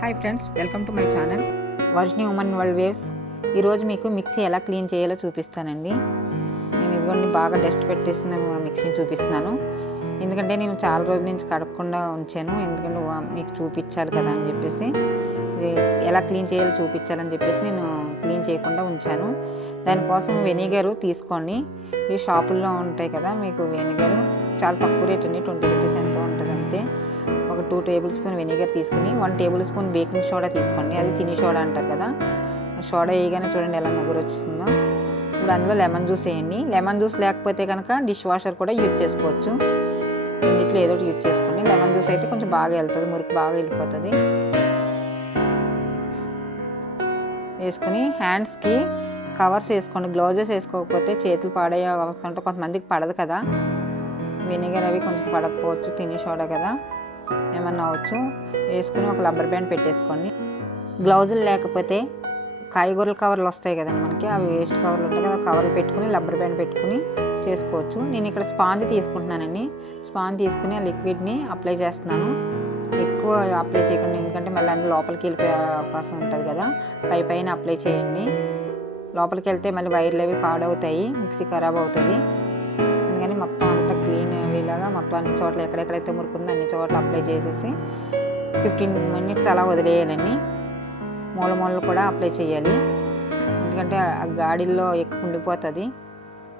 Hi friends, welcome to my channel Varshini women world waves. ఈరోజు మీకు mixie ఎలా clean చేయాలో చూపిస్తానండి. నేను ఇదిగోండి బాగా డస్ట్ పెట్టేసిన మిక్సీని చూపిస్తున్నాను. ఎందుకంటే నేను చాలా రోజుల నుంచి కడగకుండా ఉంచాను. ఎందుకంటే మీకు చూపించాలి కదా అని చెప్పేసి, ఇది ఎలా క్లీన్ చేయాలో చూపించాలని చెప్పేసి నేను క్లీన్ చేయకుండా ఉంచాను. దానికోసం వెనిగరు తీసుకోండి. ఇవి షాపుల్లో ఉంటాయి కదా, మీకు వెనిగరు చాలా తక్కువ రేట్ అండి, 20 రూపీస్ ఎంతో ఉంటుంది అంతే. ఒక 2 టేబుల్ స్పూన్ వెనిగర్ తీసుకుని 1 టేబుల్ స్పూన్ బేకింగ్ సోడా తీసుకోండి. అది తిని సోడా అంటారు కదా, సోడా వేయగానే చూడండి ఎలా నవ్వురు వచ్చిస్తుందో. ఇప్పుడు అందులో లెమన్ జ్యూస్ వేయండి. లెమన్ జ్యూస్ లేకపోతే కనుక డిష్ వాషర్ కూడా యూజ్ చేసుకోవచ్చు. రెండిట్లో ఏదో ఒకటి యూజ్ చేసుకోండి. లెమన్ జ్యూస్ అయితే కొంచెం బాగా వెళ్తుంది, మురికి బాగా వెళ్ళిపోతుంది. వేసుకుని హ్యాండ్స్కి కవర్స్ వేసుకోండి. గ్లౌజెస్ వేసుకోకపోతే చేతులు పాడయ్యే అవసరం ఉంటే కొంతమందికి పడదు కదా, వెనిగర్ అవి కొంచెం పడకపోవచ్చు, తిని సోడా కదా, ఏమన్నా అవ్వచ్చు. వేసుకుని ఒక రబ్బర్ బ్యాండ్ పెట్టేసుకోండి. గ్లౌజులు లేకపోతే కాయగూరల కవర్లు వస్తాయి కదండి మనకి, అవి వేస్ట్ కవర్లు ఉంటాయి కదా, కవర్లు పెట్టుకుని రబ్బర్ బ్యాండ్ పెట్టుకుని చేసుకోవచ్చు. నేను ఇక్కడ స్పాంజ్ తీసుకుంటున్నానండి. స్పాంజ్ తీసుకుని ఆ లిక్విడ్ని అప్లై చేస్తున్నాను. ఎక్కువ అప్లై చేయకండి, ఎందుకంటే మళ్ళీ అందులో లోపలికి వెళ్ళిపోయే అవకాశం ఉంటుంది కదా. పైన అప్లై చేయండి. లోపలికి వెళ్తే మళ్ళీ వైర్లు అవి పాడవుతాయి, మిక్సీ ఖరాబ్ అవుతుంది. అందుకని మొత్తం అంతా క్లీన్ అయ్యేలాగా మొత్తం అన్ని చోట్ల ఎక్కడెక్కడైతే మురుకుందో అన్ని చోట్ల అప్లై చేసేసి 15 మినిట్స్ అలా వదిలేయాలండి. మూలలు కూడా అప్లై చేయాలి, ఎందుకంటే ఆ గాడిల్లో ఎక్కువ ఉండిపోతుంది,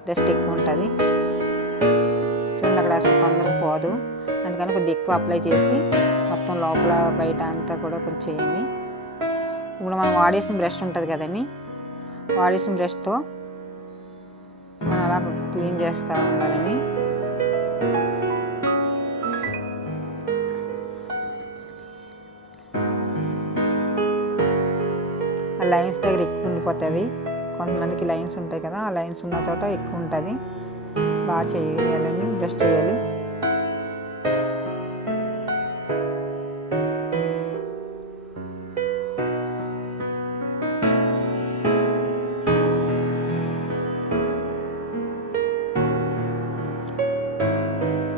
డస్ట్ ఎక్కువ ఉంటుంది. చూడండి అక్కడ అసలు తొందరగా పోదు, అందుకని కొద్దిగా ఎక్కువ అప్లై చేసి మొత్తం లోపల బయట అంతా కూడా కొంచెం చేయండి. ఇప్పుడు మనం వాడేసిన బ్రష్ ఉంటుంది కదండి, వాడేసిన బ్రష్తో మనం అలా క్లీన్ చేస్తూ ఉండాలని. ఆ లైన్స్ దగ్గర ఎక్కువ ఉండిపోతాయి. కొంతమందికి లైన్స్ ఉంటాయి కదా, ఆ లైన్స్ ఉన్న చోట ఎక్కువ ఉంటుంది. బాగా చేయాలని బ్రష్ చేయాలి.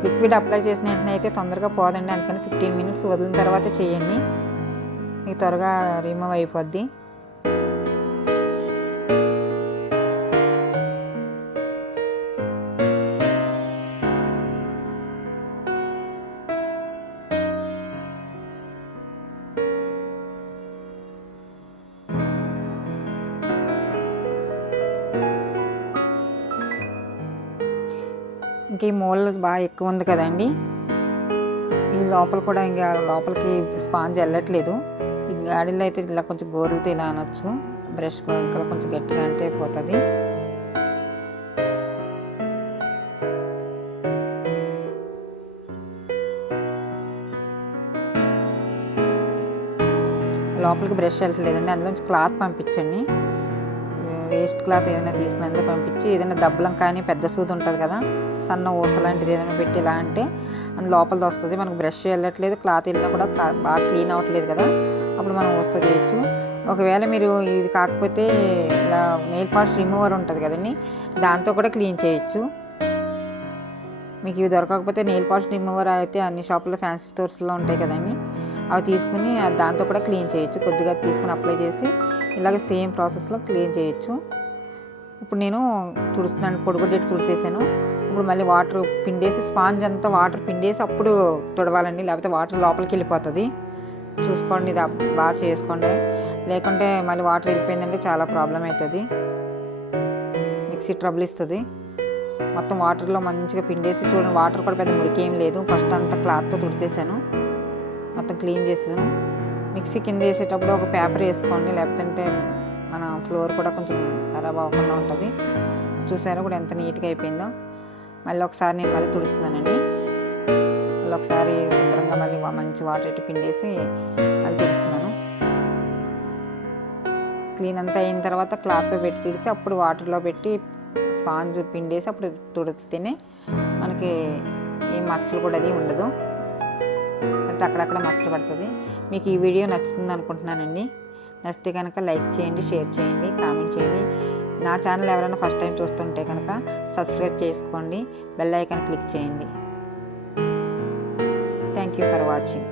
లిక్విడ్ అప్లై చేసిన వెంటనే అయితే తొందరగా పోదండి, అందుకని 15 మినిట్స్ వదిలిన తర్వాత చేయండి, మీకు త్వరగా రిమూవ్ అయిపోద్ది. ఇంక ఈ మూలలు బాగా ఎక్కువ ఉంది కదండి, ఈ లోపల కూడా ఇంకా లోపలికి స్పాంజ్ వెళ్ళట్లేదు. ఈ గాడిలో అయితే ఇలా కొంచెం గోరులతో ఇలా అనొచ్చు, బ్రష్ ఇంకా కొంచెం గట్టిగా అంటే పోతుంది. లోపలికి బ్రష్ వెళ్ళట్లేదండి, అందులోంచి క్లాత్ పంపించండి. వేస్ట్ క్లాత్ ఏదైనా తీసుకుని అంతా పంపించి, ఏదైనా దబ్బలం కానీ పెద్ద సూది ఉంటుంది కదా, సన్న ఊస లాంటిది ఏదైనా పెట్టి ఇలా అంటే అందులో లోపలిది వస్తుంది. మనకు బ్రష్ వెళ్ళట్లేదు, క్లాత్ వెళ్ళినా కూడా బాగా క్లీన్ అవ్వట్లేదు కదా, అప్పుడు మనం ఊసతో చేయొచ్చు. ఒకవేళ మీరు ఇది కాకపోతే ఇలా నెయిల్ పాలిష్ రిమూవర్ ఉంటుంది కదండి, దాంతో కూడా క్లీన్ చేయొచ్చు. మీకు ఇవి దొరకకపోతే నెయిల్ పాలిష్ రిమూవర్ అయితే అన్ని షాపుల్లో ఫ్యాన్సీ స్టోర్స్లో ఉంటాయి కదండి, అవి తీసుకుని దాంతో కూడా క్లీన్ చేయొచ్చు. కొద్దిగా తీసుకుని అప్లై చేసి ఇలాగే సేమ్ ప్రాసెస్లో క్లీన్ చేయొచ్చు. ఇప్పుడు నేను తుడుస్తున్నాను, పొడిగొడ్డెట్టి తుడిసేసాను. ఇప్పుడు మళ్ళీ వాటర్ పిండేసి, స్పాంజ్ అంతా వాటర్ పిండేసి అప్పుడు తుడవాలండి, లేకపోతే వాటర్ లోపలికి వెళ్ళిపోతుంది. చూసుకోండి, ఇది బాగా చేసుకోండి, లేకుంటే మళ్ళీ వాటర్ వెళ్ళిపోయిందంటే చాలా ప్రాబ్లం అవుతుంది, మిక్సీ ట్రబుల్ ఇస్తుంది. మొత్తం వాటర్లో మంచిగా పిండేసి చూడండి, వాటర్ కూడా పెద్ద మురికి ఏం లేదు. ఫస్ట్ అంతా క్లాత్తో తుడిసేసాను, మొత్తం క్లీన్ చేసాను. మిక్సీ కింద వేసేటప్పుడు ఒక పేపర్ వేసుకోండి, లేకపోతే మన ఫ్లోర్ కూడా కొంచెం ఖరాబ్ అవ్వకుండా ఉంటుంది. చూసారా కూడా ఎంత నీట్గా అయిపోయిందో. మళ్ళీ ఒకసారి నేను మళ్ళీ తుడుస్తున్నానండి, మళ్ళీ ఒకసారి శుభ్రంగా మళ్ళీ మంచి వాటర్ పెట్టి పిండేసి మళ్ళీ తుడుస్తున్నాను. క్లీన్ అంతా అయిన తర్వాత క్లాత్తో పెట్టి తుడిసి అప్పుడు వాటర్లో పెట్టి స్పాంజ్ పిండేసి అప్పుడు తుడితేనే మనకి ఏ మచ్చలు కూడా అది ఉండదు, లేకపోతే అక్కడక్కడ మచ్చలు పడుతుంది. మీకు ఈ వీడియో నచ్చుతుంది అనుకుంటున్నానండి. నచ్చితే కనుక లైక్ చేయండి, షేర్ చేయండి, కామెంట్ చేయండి. నా ఛానల్ ఎవరైనా ఫస్ట్ టైం చూస్తుంటే కనుక సబ్స్క్రైబ్ చేసుకోండి, బెల్ ఐకాన్ క్లిక్ చేయండి. Thank you for watching.